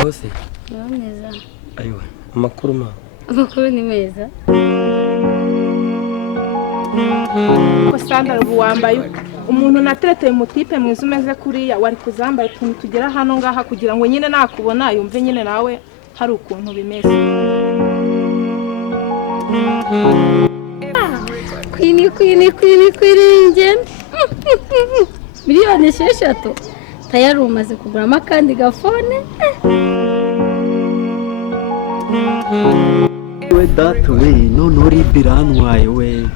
muraho se? Neza. Ayiwe, amakuru ma. Amakuru ni meza. Ko standard wambaye umuntu natereteye umutipe mwiza umeze kuriya wari kuzambaye utuntu tugera hano ngaha kugira ngo nyine nakubona yumve nyine nawe hari ukuntu bimeze. Kwini miliyoni 6 tayari umaze kuguramo akandi gafone. We data we none uri birantwaye we.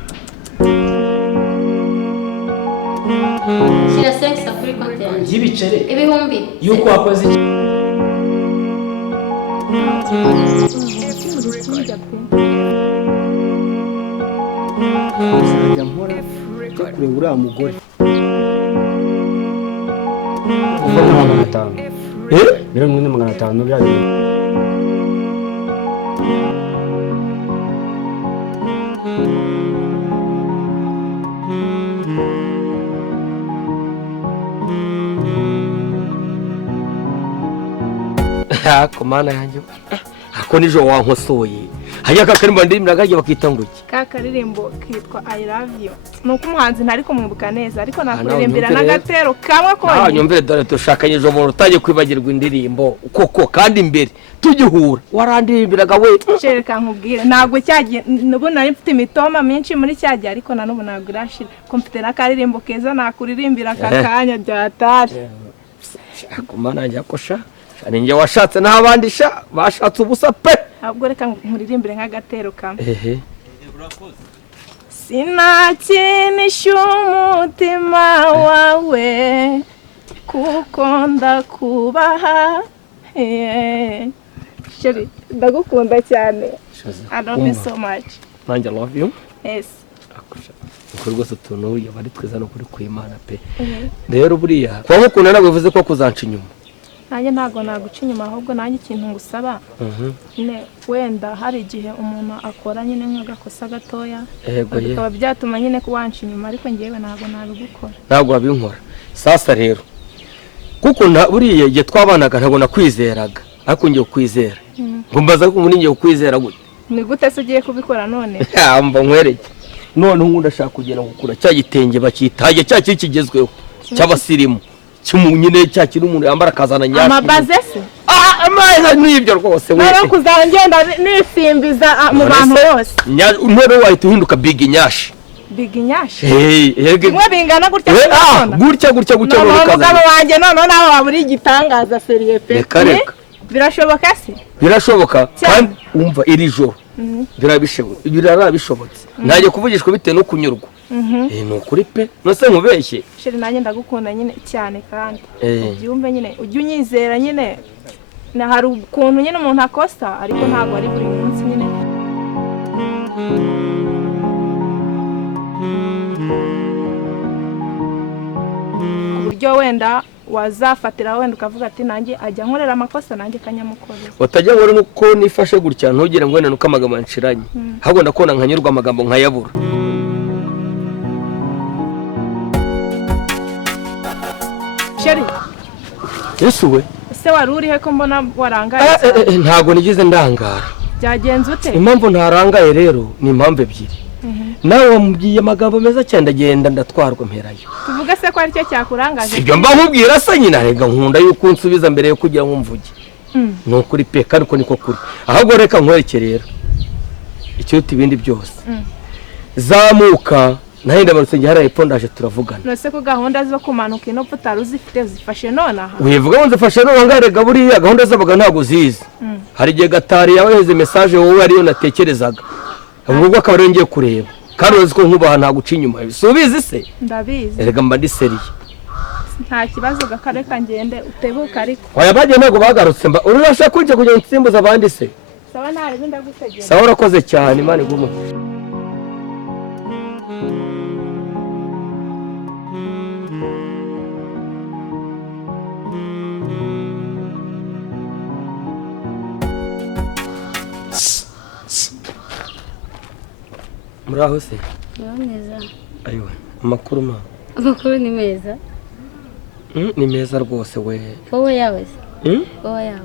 Shira 5 kuri konti yanjye. Y'ibicere. Ibihumbi. Yuko wakoze iki? Uzajya mpora kure uriya mugore. Uvuga 500. Miliyoni 500 byari. Komana yanjye. Ako nijo wankosoye. Hajya kakarimbo ndimira gaje bakita nguki. Kakaririmbo kitwa I love you. Nuko umuhanzi ntari kumwibuka neza ariko nakuririmbira nagatero kamwe ko. Nyumvire dore tushakanye jo muntu utaje kwibagirwa indirimbo koko kandi imbere tugihura warandirimbiraga we. Shereka nkubwire ntabwo cyagiye nubu nari mfite imitoma myinshi muri cyagiye ariko nanubu ntabwo irashira. Komfite nakaririmbo keza nakuririmbira kakanya byatari. Komana yanjye akosha. Ninjye washatse n'abandi sha bashatse ubusa pe. Ahubwo reka nkuririmbire nk'agatero kamwe. Sinakinisha umutima wawe kuko ndakubaha. Sheri ndagukunda cyane. I love you so much. Nanjye love you. Yes. Ukuri rwose tuntu yabari twiza no kuri kwimana pe. Rero buriya kwa mukunda nabwo bivuze ko kuzanca inyuma. Nanjye ntago naguca inyuma ahubwo nanjye ikintu ngusaba ne wenda hari igihe umuntu akora nyine nk'agakosa gatoya bikaba byatuma nyine kuwanca inyuma ariko ngewe ntago nabigukora ntago wabinkora sasa rero kuko buriye igihe twabanaga ntago nakwizeraga ariko ngiye kwizera ngombaza ko umuntu ngiye kwizera gute ni gute se ugiye kubikora none mba nkwereke none nkunda shaka kugenda gukura cya gitenge bakitage cya kigezweho cy'abasirimu cyumunyine cya kiri umuntu yambara kazana nyashi amabaze se amaza nibyo rwose we naro kuzangenda nisimbiza mu bantu bose ntero wahita uhinduka big nyashi mwe bingana gutya gutya umugabo wanjye none naho waburi igitangaza seriye pe birashoboka se birashoboka kandi umva iri joro birarabishobotse ntaje kuvugishwa bitewe no kunyurwa nukuri pe nose nkubeshye sheri nanjye ndagukunda nyine cyane kandi ubyumve nyine ujye unyizera nyine na hari ukuntu nyine umuntu akosa ariko ntabwo ari buri munsi nyine uburyo wenda wazafatira wenda ukavuga ati nanjye ajya nkorera amakosa nanjye kanyamukorera utajya ngo nuko nifashe gutya ntugire ngo wenda nuko amagambo nshiranye ahubwo ndakona nkanyurwa amagambo nkayabura sheri Yesu we ese wari urihe ko mbona warangaye ntago nigize ndangara byagenze ute impamvu ntarangaye rero ni impamvu ebyiri nawe wamubwiye amagambo meza cyane ndagenda ndatwarwa mperayo tuvuga se ko ari cyo cyakurangaje ibyo mba nkubwira se nyina rega nkunda yuko unsubiza mbere yo kugira ngo mvuge nukuri pe kandi ko niko kuri ahubwo reka nkwereke rero icyo ibindi byose zamuka nahenda barusenge haraye pondaje turavugana nose ko gahunda zo kumanuka ino putaro uzifite zifashe none aha uyivuga ngo nzifashe none ngarega buriya gahunda zabaga ntago zizi hari igihe gatari yaweheze message wowe ariyo natekerezaga ubwo akaba rero ngiye kureba kandi uzi ko nkubaha nta guca inyuma subizi se ndabizi erega mba ndi seriye nta kibazo gakareka ngende utebuka ariko oya bagiye ntago bagarutse mba urashaka kujya kujya nsimbuza abandi se sawa ntari bindagutegera sawa urakoze cyane imana igumu muraho se neza. Ayiwe amakuru ma Amakuru ni meza. Ni meza rwose we Wowe yawe se? Wowe yawe.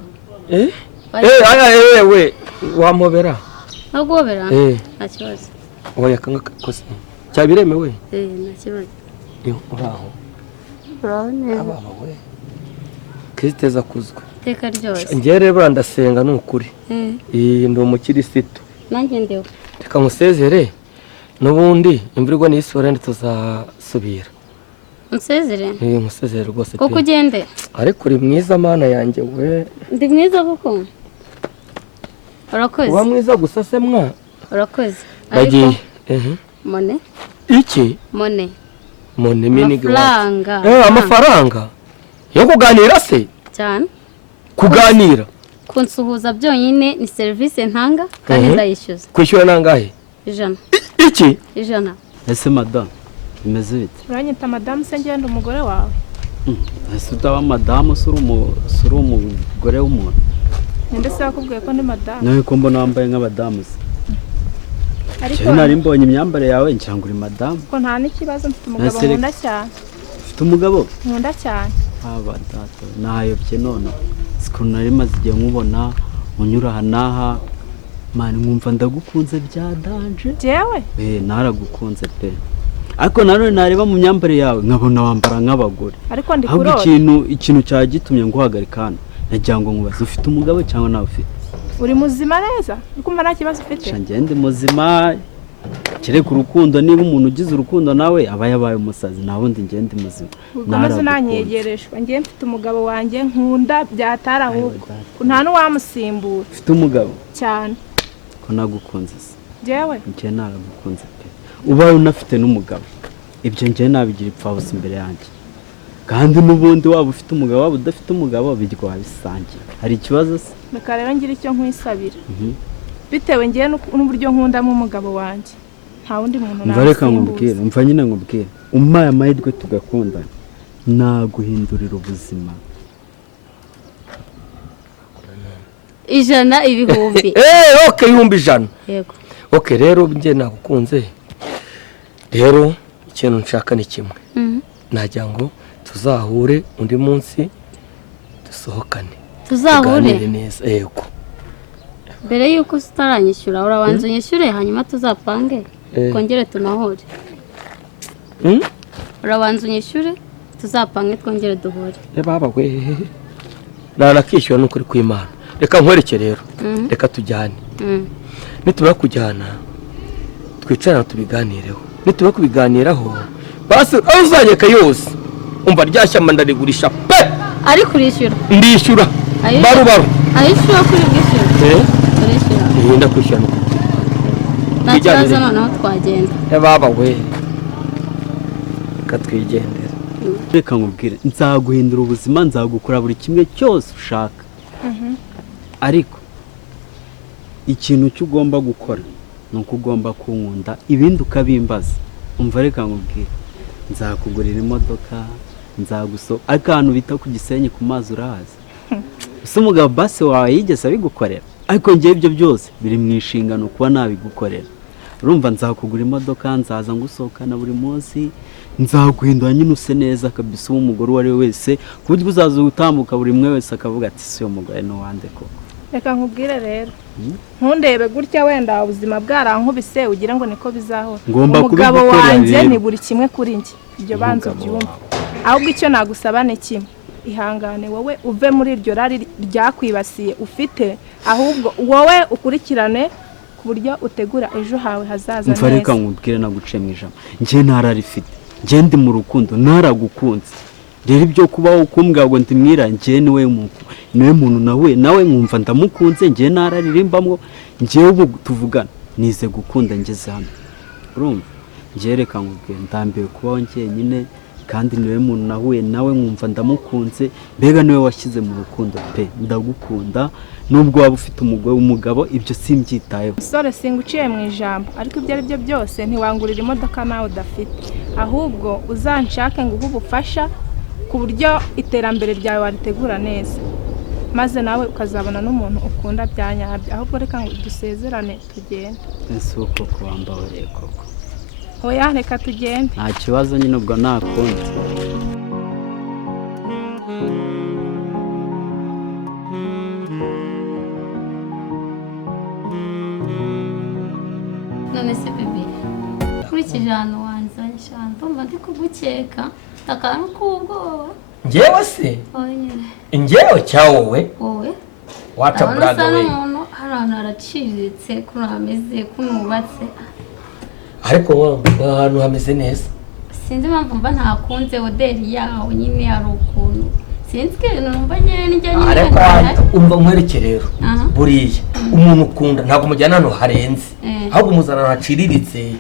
we wampobera ntagobera nta kibazo oya kanga kose cyabiremewe nta kibazo uraho urabona ababa we Kristo kuzwa iteka ryose njye rero ndasenga n'ukuri ndi umukirisitu nanjye ndewe reka musezere n'ubundi imvurwa n'isore tuzasubira unsezere musezere rwose kuko ugende ariko uri mwiza mana yanjye we ndi mwiza kuko urakoze uba mwiza gusa se mwa urakoze bagiye mone iki mone minigi amafaranga amafaranga yo kuganira se cyane kuganira kunsuhuza byonyine ni serivisi ntanga kandi ndayishyuza kwishyura nangahe 100 iki 100 ese madame imeze bite uranyita madamu se ngenda umugore wawe ese utaba madamu suri umugore w'umuntu ninde se yakubwiye ko ndi madamu nawe ko mbona wambaye nk'abadamu se ariko nari mbonye imyambarire yawe ncyangwa uri madamu ko nta n'ikibazo mfite umugabo nkunda cyane ufite umugabo nkunda cyane data nahayobye none siko nari maze igihe nkubona unyura aha n'aha mani nkumva ndagukunze bya danje jewe naragukunze pe ariko nanone nareba mu myambarire yawe nkabona wambara nk'abagore ariko ndi kurota ikintu cyagitumye nguhagarika hano nagira ngo nkubaze ufite umugabo cyangwa nawe ufite uri muzima neza ukumva nta kibazo ufite ngende muzima kereka urukundo niba umuntu ugize urukundo nawe aba yabaye umusazi nta wundi ngende muzima ukomeze unanyegereshwa ngiye mfite umugabo wanjye nkunda byatara ahubwo nta n'uwamusimbura ufite umugabo cyane ko nagukunze se jewe njye naragukunze pe ubaye unafite n'umugabo ibyo njye nabigira ipfabusa imbere yanjye kandi n'ubundi waba ufite umugabo waba udafite umugabo birwa bisangiye hari ikibazo se reka rero ngira icyo nkwisabira bitewe ngiye n'uburyo nkundamo umugabo wanjye nta wundi muntu namusimbuza umva nyine nkubwire umpaye amahirwe tugakundana naguhindurira ubuzima 100 ibihumbi ibihumbi 100 yego rero njye nagukunze rero ikintu nshaka ni kimwe najya ngo tuzahure undi munsi dusohokane tuzahure neza yego mbere yuko utaranyishyura urabanza unyishyure hanyuma tuzapange twongere tunahure urabanza unyishyure tuzapange twongere duhure baba we nakishyura n'ukuri kw'Imana reka nkwereke rero reka tujyane nitumara kujyana twicarana tubiganireho nitumara kubiganiraho basi aho uzanyeka yose umva ryashyamba ndarigurisha pe ariko urishyura ndishyura baro ayishyura kuri bwishyura urishyura ndakwishyura nta kibazo noneho twagenda baba we reka twigendere reka nkubwire nzaguhindura ubuzima nzagukora buri kimwe cyose ushaka ariko ikintu cyo ugomba gukora ni uko ugomba kunkunda ibindi ukabimbaza umva reka nkubwire nzakugurira imodoka nzaguso akantu bita ku Gisenyi ku mazi urahazi ese umugabo basi wawe yigeze abigukorera ariko ngiye ibyo byose biri mu inshingano kuba nabigukorera urumva nzakugura imodoka nzaza ngusohokana buri munsi nzaguhindura nyine use neza kabisa umugore uwo ari we wese ku buryo uzaza gutambuka buri umwe wese akavuga ati si uyo mugore n'uwande koko reka nkubwire rero ntundebe gutya wenda ubuzima bwarankubise ugira ngo niko bizahora umugabo wanjye ni buri kimwe kuri njye ibyo banzo byumva ahubwo icyo nagusaba ni kimwe ihangane wowe uve muri iryo rari ryakwibasiye ufite ahubwo wowe ukurikirane ku buryo utegura ejo hawe hazaza neza reka nkubwire naguciye mu ijambo njye ntararifite njye ndi mu rukundo naragukunze rero ibyo kubaho kumbwira ngo ndimwira njye niwe muntu nawe nkumva ndamukunze njye nararirimbamwo njye ubu tuvugana nize gukunda ngeze hano urumva njye reka nkubwire ndambiwe kubaho njyenyine kandi niwe muntu nahuye nawe nkumva ndamukunze mbega niwe washyize mu rukundo pe ndagukunda nubwo waba ufite umugabo ibyo simbyitayeho umusore singuciye mu ijambo ariko ibyo ari byo byose ntiwangurira imodoka nawe udafite ahubwo uzanshake ngo uhe ubufasha ku buryo iterambere ryawe waritegura neza maze nawe ukazabona n'umuntu ukunda bya nyabyo ahubwo reka ngo dusezerane tugende ese uko wambaye koko oya reka tugende nta kibazo nyine ubwo nakundi ahantu wanzanye shana ndumva ndi kugukeka mfite akantu k'ubwoba njyewe se wowe nyine njyewe cyangwa wowe waca buraga we umuntu hari ahantu haraciriritse kuno hameze kunubatse ariko wowe ahantu hameze neza sinzi impamvu mba ntakunze hoteli yaho nyine hari ukuntu sinzi ko ibintu numva nyine njya nyine ariko umva nkwereke rero buriya umuntu ukunda ntabwo umujyana hano harenze ahubwo umuzana ahantu haciriritse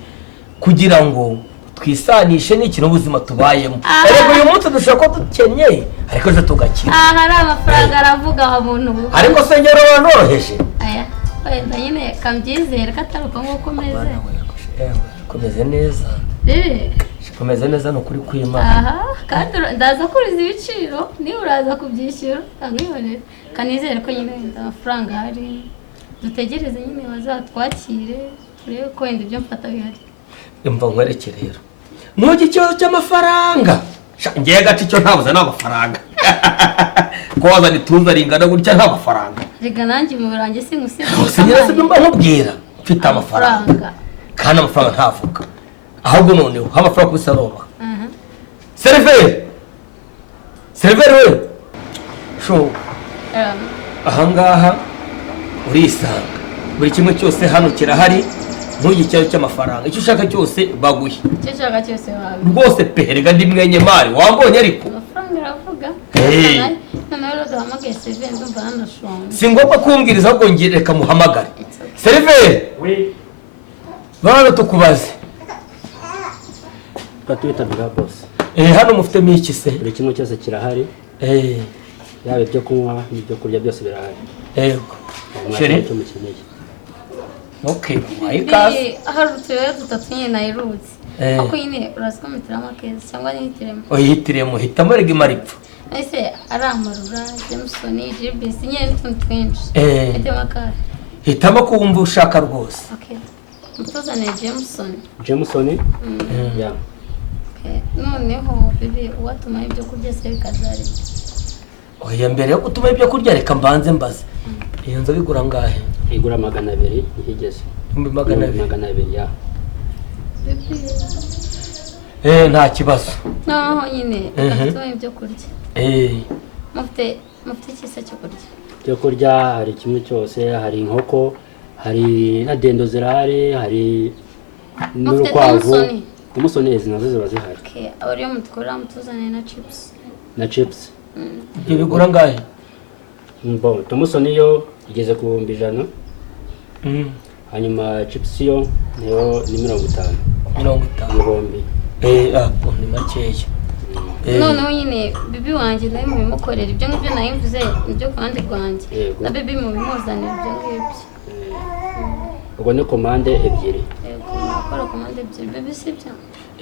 kugira ngo twisanishe n'ikintu ubuzima tubayemo ariko uyu munsi dushobora kuba dukennye ariko ejo tugakira hari amafaranga aravuga aho muntu ariko se ngero wanoroheje aya wenda nyine kambyizere ko atari uko nguko umeze komeze neza komeze neza ni ukuri kw'Imana aha kandi ndaza kuriza ibiciro niba uraza kubyishyura ntabwibonere kanizere ko nyine wenda amafaranga ahari dutegereze nyine bazatwakire turebe ko wenda ibyo mfata bihari imva nkwereke rero ntugire ikibazo cy'amafaranga ngewe gace icyo ntabuze ni amafaranga ko wazana ituza ringana gutya nta mafaranga reka nanjye umubiri wanjye singusiga gusa nyine se mba nkubwira mfite amafaranga kandi amafaranga ntavuga ahubwo noneho amafaranga kuri saroba seriveri we sho ahangaha urisanga buri kimwe cyose hano kirahari ntugire ikibazo cy'amafaranga icyo ushaka cyose baguhe icyo ushaka cyose wawe rwose pe rega ndi mwenye mari wambonye ariko amafaranga aravuga noneho rero duhamagaye seriveri ndumva nanashonje si ngombwa kumbwiriza ahubwo ngira reka muhamagare seriveri bano tukubaze twitabira bose hano mufitemo iki se buri kimwe cyose kirahari yaba ibyo kunywa n'ibyo kurya byose birahari yego sheri cyo mukeneye okay wayikaze hari uturere dutatu nyine nayirutse ako nyine urazi ko mitiramo akeza cyangwa nihitiremo oyihitiremo hitamo rega imaripfa ese ari amarura Jameson JBC nyine n'utundi twinshi hitamo akari hitamo ko wumva ushaka rwose mutuzanire Jameson ya noneho bibi uwatumaho ibyo kurya se bikazari oya mbere yo gutuma ibyo kurya reka mbanze mbaze iyo nzoga igura ngahe igura 200 ihigeze 200 ya nta kibazo noneho nyine gatumaho ibyo kurya mufite ikisa cyo kurya cyo kurya hari kimwe cyose hari inkoko hari na dendo zirahari hari n'urukwavu umusoni izi nazo ziba zihari abariyo mutwara mutuzanire na chips ibyo bigura ngahe tumusoni yo igeze ku 100 hanyuma chips yo niyo ni 50 ibihumbi ni makeya noneho nyine bibi wanjye nawe mubimukorera ibyo ngibyo nayimvuze nibyo ku ruhande rwanjye na bibi mubimuzanira ibyo ngibyo ubwo ni komande ebyiri nakora komande ebyiri bibi sibyo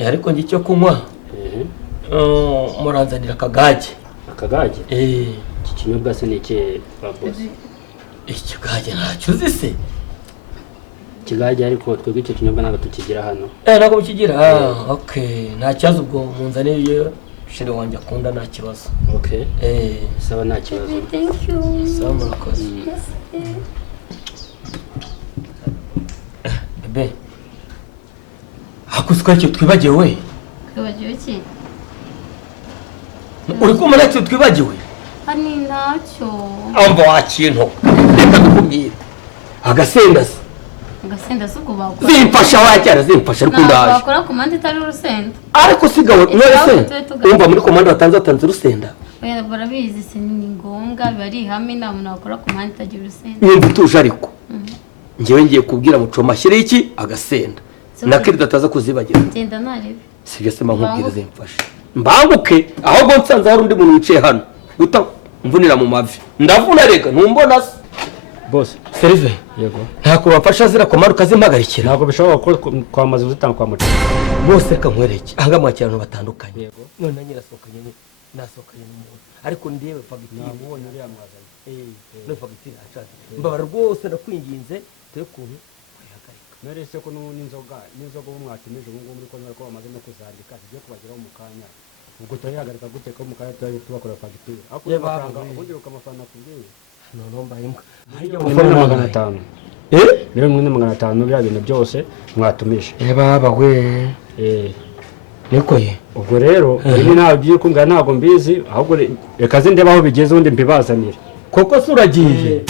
ariko njye icyo kunywa muranzanira akagage iki kinyobwa se ni iki babosi ikigage ntacyo uzi se ikigage ariko twebwe icyo kinyobwa ntabwo tukigira hano ntabwo mukigira nta kibazo ubwo munzanire sheri wanjye akunda nta kibazo saba nta kibazo saba murakoze bebe hakuzi ko aricyo twibagiwe iki uri kumva nacyo twibagiwe hani nacyo amba wakintu reka dukubwire agasenda se ubwo bakora zimfasha wacyara zimfasha ariko ndaje bakora komande itari urusenda ariko sigawe none umva muri komande watanze urusenda oya barabizi se ni ngombwa biba ari ihame nta muntu wakora komande itagira urusenda yumva utuje ariko njyewe ngiye kubwira mucoma ashyire iki agasenda nakirida ataza kuzibagira ngenda narebe sibyo se nkubwire zimfasha mbanguke ahubwo nsanze hari undi muntu wicaye hano guta mvunira mu mavi ndavuna rega ntumbona se boss serive yego ntako bafasha zira komara ukazimpagarikira ntabwo bishobora ko kwamaze uzitanga kwa mucoma bose reka nkwereke ahanga mwakira abantu batandukanye none nyirasohokanye nasohokanye n'umuntu ariko ndebe fagitire nabonye uriya mwazanye no fagitire acaje mbabara rwose ndakwinginze turi kuntu kwihagarika narese ko n'inzoga bo mwatumije ubu ngubu muri ko ko bamaze no kuzandika zigiye kubageraho mu kanya ubwo turihagarika guteka mu kanya tubakora fagitire ako amafaranga ubundi amafaranga kubwiye noneho mbaye imbwa $500 $1,500 biriya bintu byose mwatumije baba we niko ye ubwo rero ibi ntabwo ugiye kumbwira ntabwo mbizi ahubwo reka zindeba aho bigeze ubundi mbibazanire koko se uragiye